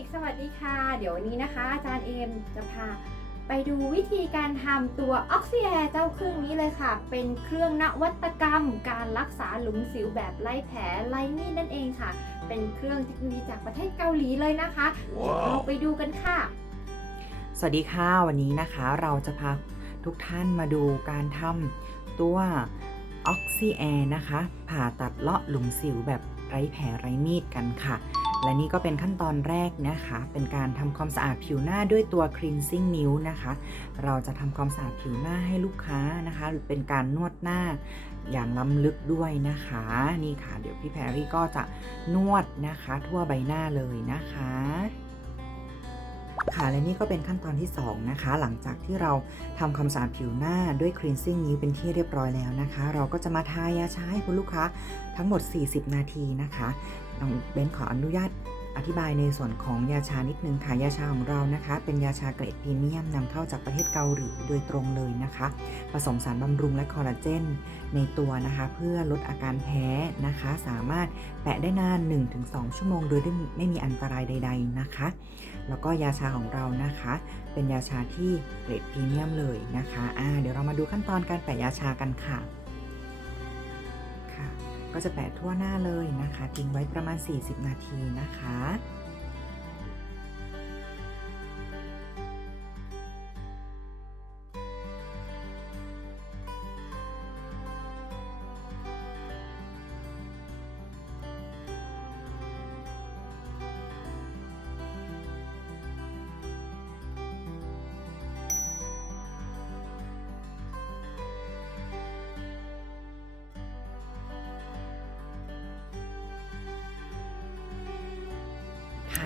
นิกสวัสดีค่ะ เดี๋ยววันนี้นะคะ อาจารย์เอมจะพาไปดูวิธีการทำตัวออกซิแอร์เจ้าเครื่องนี้เลยค่ะ เป็นเครื่องนวัตกรรม การรักษาหลุมสิวแบบไล่แผลไล่มีดนั่นเองค่ะ เป็นเครื่องเทคโนโลยีจากประเทศเกาหลีเลยนะคะเดี๋ยวเราไปดูกันค่ะ สวัสดีค่ะวันนี้นะคะ เราจะพาทุกท่านมาดูการทำตัวออกซิแอร์นะคะ ผ่าตัดเลาะหลุมสิวแบบไร้แผลไร้มีดกันค่ะ และนี่ก็เป็นขั้นตอนแรกนะคะ เป็นการทำความสะอาดผิวหน้าด้วยตัว cleansing นิ้วนะคะ เราจะทำความสะอาดผิวหน้าให้ลูกค้านะคะหรือเป็นการนวดหน้าอย่างล้ำลึกด้วยนะคะ นี่ค่ะ เดี๋ยวพี่แพรรี่ก็จะนวดนะคะ ทั่วใบหน้าเลยนะคะค่ะและนี่ก็เป็นขั้นตอนที่ 2 นะคะ หลังจากที่เราทำความสะอาดผิวหน้าด้วย cleansing นิ้วเป็นที่เรียบร้อยแล้วนะคะ เราก็จะมาทายาชาให้คุณลูกค้าทั้งหมด 40 นาทีนะคะ น้องเบนขออนุญาตอธิบายในส่วนของยาชานิดนึงค่ะ ยาชาของเรานะคะ เป็นยาชาเกรดพรีเมียมนำเข้าจากประเทศเกาหลีโดยตรงเลยนะคะ ผสมสารบำรุงและคอลลาเจนในตัวนะคะ เพื่อลดอาการแพ้นะคะ สามารถแปะได้นาน 1-2 ชั่วโมง โดยไม่มีอันตรายใด ๆนะคะ แล้วก็ยาชาของเรานะคะ เป็นยาชาที่เกรดพรีเมียมเลยนะคะอ่าเดี๋ยวเรามาดูขั้นตอนการแปะยาชากันค่ะค่ะ ก็จะแปะทั่วหน้าเลยนะคะ ทิ้งไว้ประมาณ 40 นาทีนะคะ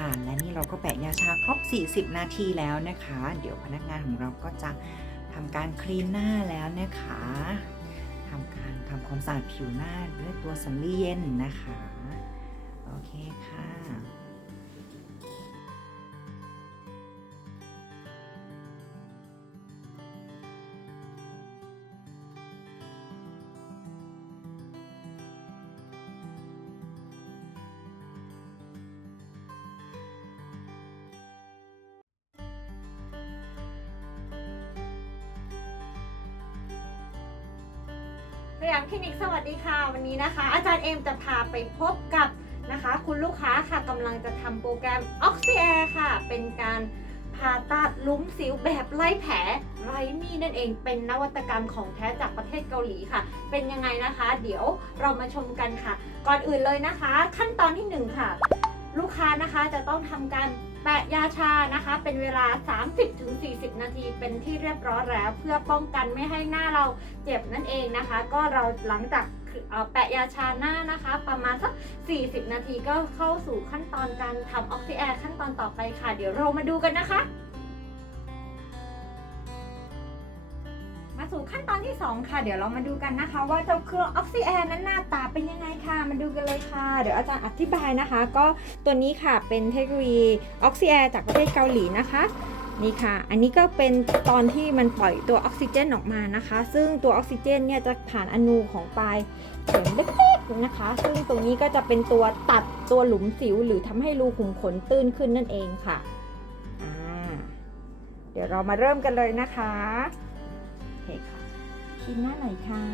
าน และนี่เราก็แปะยาชาครบ 40 นาทีแล้วนะคะ เดี๋ยวพนักงานของเราก็จะทำการคลีนหน้าแล้วนะคะทำการทำความสะอาดผิวหน้าด้วยตัวสำลีเย็นนะคะ โอเคค่ะ ยามคลินิกสวัสดีค่ะ วันนี้นะคะ อาจารย์เอมจะพาไปพบกับนะคะ คุณลูกค้าค่ะกำลังจะทำโปรแกรม o x y Air ค่ะ เป็นการผ่าตัดลุ้มสิวแบบไล่แผลไร้มีนั่นเองเป็นนวัตกรรมของแท้จากประเทศเกาหลีค่ะ เป็นยังไงนะคะ เดี๋ยวเรามาชมกันค่ะ ก่อนอื่นเลยนะคะ ขั้นตอนที่หนึ่งค่ะ ลูกค้านะคะจะต้องทำการ แปะยาชานะคะ เป็นเวลา 30-40 นาทีเป็นที่เรียบร้อยแล้ว เพื่อป้องกันไม่ให้หน้าเราเจ็บนั่นเองนะคะ ก็เราหลังจากแปะยาชาหน้านะคะ ประมาณสัก 40 นาทีก็เข้าสู่ขั้นตอนการทำออกซิแอร์ขั้นตอนต่อไปค่ะ เดี๋ยวเรามาดูกันนะคะ มาสู่ขั้นตอนที่ 2 ค่ะ เดี๋ยวเรามาดูกันนะคะ ว่าเจ้าเครื่องออกซิแอร์นั้นหน้าตาเป็นยังไงค่ะ มาดูกันเลยค่ะ เดี๋ยวอาจารย์อธิบายนะคะ ก็ตัวนี้ค่ะเป็นเทคโนโลยีออกซิแอร์จากประเทศเกาหลีนะคะนี่ค่ะ อันนี้ก็เป็นตอนที่มันปล่อยตัวออกซิเจนออกมานะคะ ซึ่งตัวออกซิเจนเนี่ยจะผ่านอนูของปลายเข็มเล็กๆนะคะ ซึ่งตรงนี้ก็จะเป็นตัวตัดตัวหลุมสิว หรือทำให้รูขุมขนตื้นขึ้นนั่นเองค่ะ เดี๋ยวเรามาเริ่มกันเลยนะคะ เคค่ะชิมหน้าหน่อยค่ะ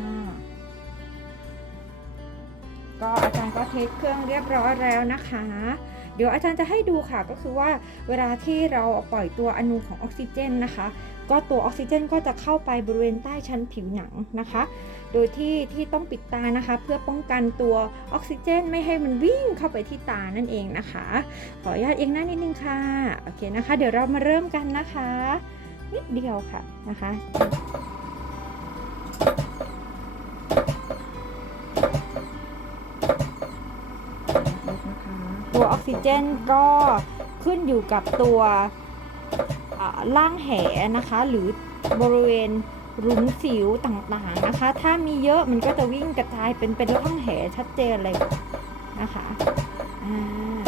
ก็อาจารย์ก็เทสเครื่องเรียบร้อยแล้วนะคะ เดี๋ยวอาจารย์จะให้ดูค่ะก็คือว่าเวลาที่เราปล่อยตัวอนูของออกซิเจนนะคะ ก็ตัวออกซิเจนก็จะเข้าไปบริเวณใต้ชั้นผิวหนังนะคะ โดยที่ที่ต้องปิดตานะคะ เพื่อป้องกันตัวออกซิเจน ไม่ให้มันวิ่งเข้าไปที่ตานั่นเองนะคะ ขออนุญาตเองหน้านิดนึงค่ะโอเคนะคะ เดี๋ยวเรามาเริ่มกันนะคะนิดเดียวค่ะนะคะ ตัว ออกซิเจนก็ขึ้นอยู่กับตัวอ่าล่างแหนะคะ หรือบริเวณรุมสิวต่างๆนะคะ ถ้ามีเยอะมันก็จะวิ่งกระจายเป็นเป็นล่องแหชัดเจนเลยนะคะอ่า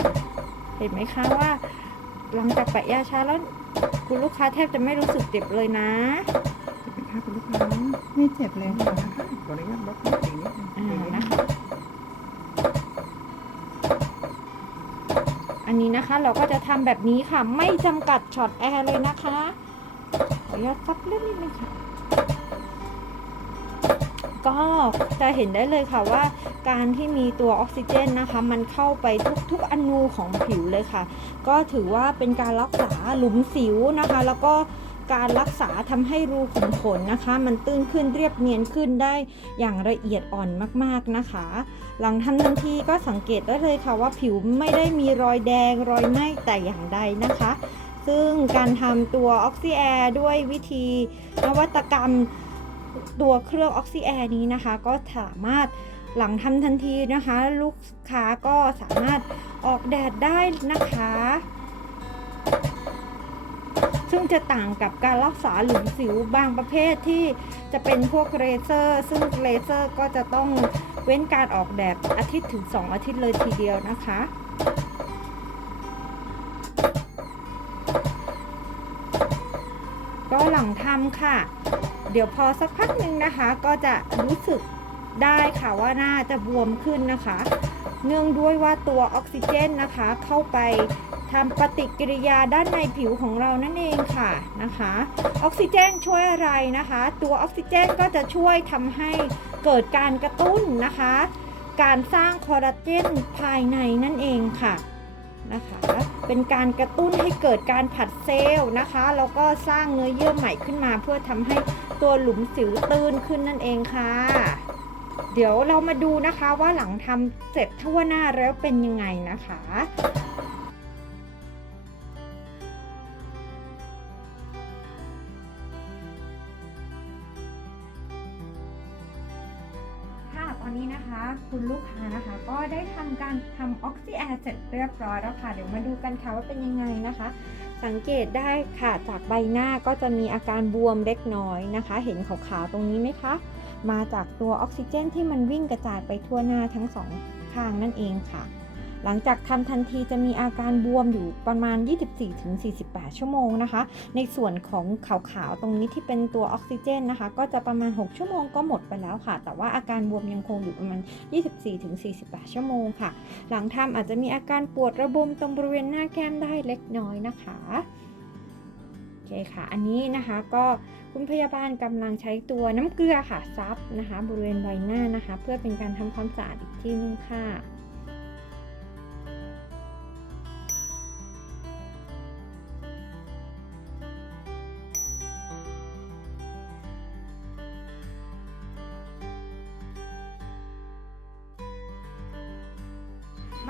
เห็นไหมคะว่า หลังจากแปะยาชาแล้วคุณลูกค้าแทบจะไม่รู้สึกเจ็บเลยนะเจ็บไหมคะคุณลูกค้าไม่เจ็บเลยค่ะขออนุญาตบล็อกนิดนึง อันนี้นะคะเราก็จะทำแบบนี้ค่ะ ไม่จำกัดช็อตแอร์เลยนะคะขออนุญาตซับเล่นนิดนึงค่ะ ก็จะเห็นได้เลยค่ะว่า การที่มีตัวออกซิเจนนะคะ มันเข้าไปทุกๆอนูของผิวเลยค่ะ ก็ถือว่าเป็นการรักษาหลุมสิวนะคะ แล้วก็การรักษาทำให้รูขุมขนนะคะ มันตื้นขึ้นเรียบเนียนขึ้นได้อย่างละเอียดอ่อนมากๆนะคะ หลังทำทันทีก็สังเกตได้เลยค่ะว่าผิวไม่ได้มีรอยแดงรอยไหม้แต่อย่างใดนะคะ ซึ่งการทำตัวออกซิแอร์ด้วยวิธีนวัตกรรมตัวเครื่องออกซิแอร์นี้นะคะ ก็สามารถหลังทำทันทีนะคะ ลูกค้าก็สามารถออกแดดได้นะคะ ซึ่งจะต่างกับการรักษาหลุมสิวบางประเภทที่จะเป็นพวกเลเซอร์ ซึ่งเลเซอร์ก็จะต้อง เว้นการออกแดดอาทิตย์ถึง 2 อาทิตย์เลยทีเดียวนะคะ ก็หลังทำค่ะ เดี๋ยวพอสักพักหนึ่งนะคะ ก็จะรู้สึกได้ค่ะว่าหน้าจะบวมขึ้นนะคะ เนื่องด้วยว่าตัวออกซิเจนนะคะ เข้าไป ทำปฏิกิริยาด้านในผิวของเรานั่นเองค่ะนะคะ ออกซิเจนช่วยอะไรนะคะ ตัวออกซิเจนก็จะช่วยทำให้เกิดการกระตุ้นนะคะ การสร้างคอลลาเจนภายในนั่นเองค่ะนะคะเป็นการกระตุ้นให้เกิดการผัดเซลล์นะคะแล้วก็สร้างเนื้อเยื่อใหม่ขึ้นมา เพื่อทำให้ตัวหลุมสิวตื้นขึ้นนั่นเองค่ะ เดี๋ยวเรามาดูนะคะว่าหลังทำเสร็จทั่วหน้าแล้วเป็นยังไงนะคะ อนนี้นะคะ คุณลูกค้านะคะ ก็ได้ทำการทำออกซิแอร์เสร็จเรียบร้อยแล้วค่ะ เดี๋ยวมาดูกันค่ะว่าเป็นยังไงนะคะ สังเกตได้ค่ะจากใบหน้าก็จะมีอาการบวมเล็กน้อยนะคะ เห็นขาวๆตรงนี้ไหมคะ มาจากตัวออกซิเจนที่มันวิ่งกระจายไปทั่วหน้าทั้งสองข้างนั่นเองค่ะ หลังจากทำทันทีจะมีอาการบวมอยู่ประมาณ 24-48 ชั่วโมงนะคะ ในส่วนของขาวๆ ตรงนี้ที่เป็นตัวออกซิเจนนะคะ ก็จะประมาณ 6 ชั่วโมงก็หมดไปแล้วค่ะ แต่ว่าอาการบวมยังคงอยู่ประมาณ 24-48 ชั่วโมงค่ะ หลังทำอาจจะมีอาการปวดระบมตรงบริเวณหน้าแก้มได้เล็กน้อยนะคะโอเคค่ะ อันนี้นะคะก็คุณพยาบาลกำลังใช้ตัวน้ำเกลือค่ะซับนะคะ บริเวณใบหน้านะคะ เพื่อเป็นการทำความสะอาดอีกทีนึงค่ะ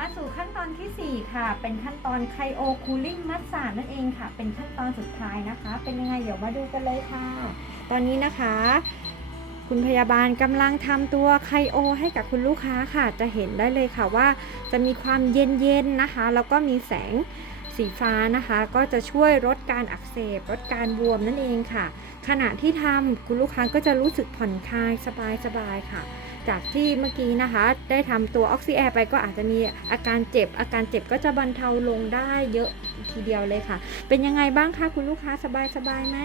มาสู่ขั้นตอนทีสี่ 4 ค่ะ เป็นขั้นตอนไคโอคูลิ่งมัสซานั่นเองค่ะ เป็นขั้นตอนสุดท้ายนะคะ เป็นยังไงเดี๋ยวมาดูกันเลยค่ะ ตอนนี้นะคะ คุณพยาบาลกำลังทำตัวไคโอให้กับคุณลูกค้าค่ะ จะเห็นได้เลยค่ะว่า จะมีความเย็นๆนะคะ แล้วก็มีแสงสีฟ้านะคะ ก็จะช่วยลดการอักเสบลดการบวมนั่นเองค่ะ ขณะที่ทำคุณลูกค้าก็จะรู้สึกผ่อนคลายสบายๆค่ะ จากที่เมื่อกี้นะคะ ได้ทำตัวออกซิแอร์ไปก็อาจจะมีอาการเจ็บ อาการเจ็บก็จะบรรเทาลงได้เยอะทีเดียวเลยค่ะ เป็นยังไงบ้างคะคุณลูกค้าสบายสบายไหม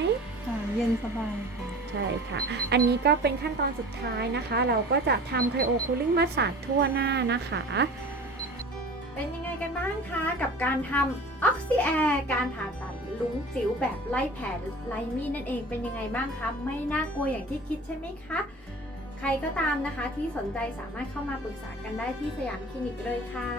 ค่ะเย็นสบายค่ะใช่ค่ะ อันนี้ก็เป็นขั้นตอนสุดท้ายนะคะ เราก็จะทำไคโอคูลิ่งมัสซาจทั่วหน้านะคะ เป็นยังไงกันบ้างคะกับการทำออกซิแอร์การผ่าตัดลุงจิ๋วแบบไล่แผลหรือไล่มีดนั่นเองเป็นยังไงบ้างคะ ไม่น่ากลัวอย่างที่คิดใช่ไหมคะ ใครก็ตามนะคะที่สนใจสามารถเข้ามาปรึกษากันได้ที่สยามคลินิกเลยค่ะ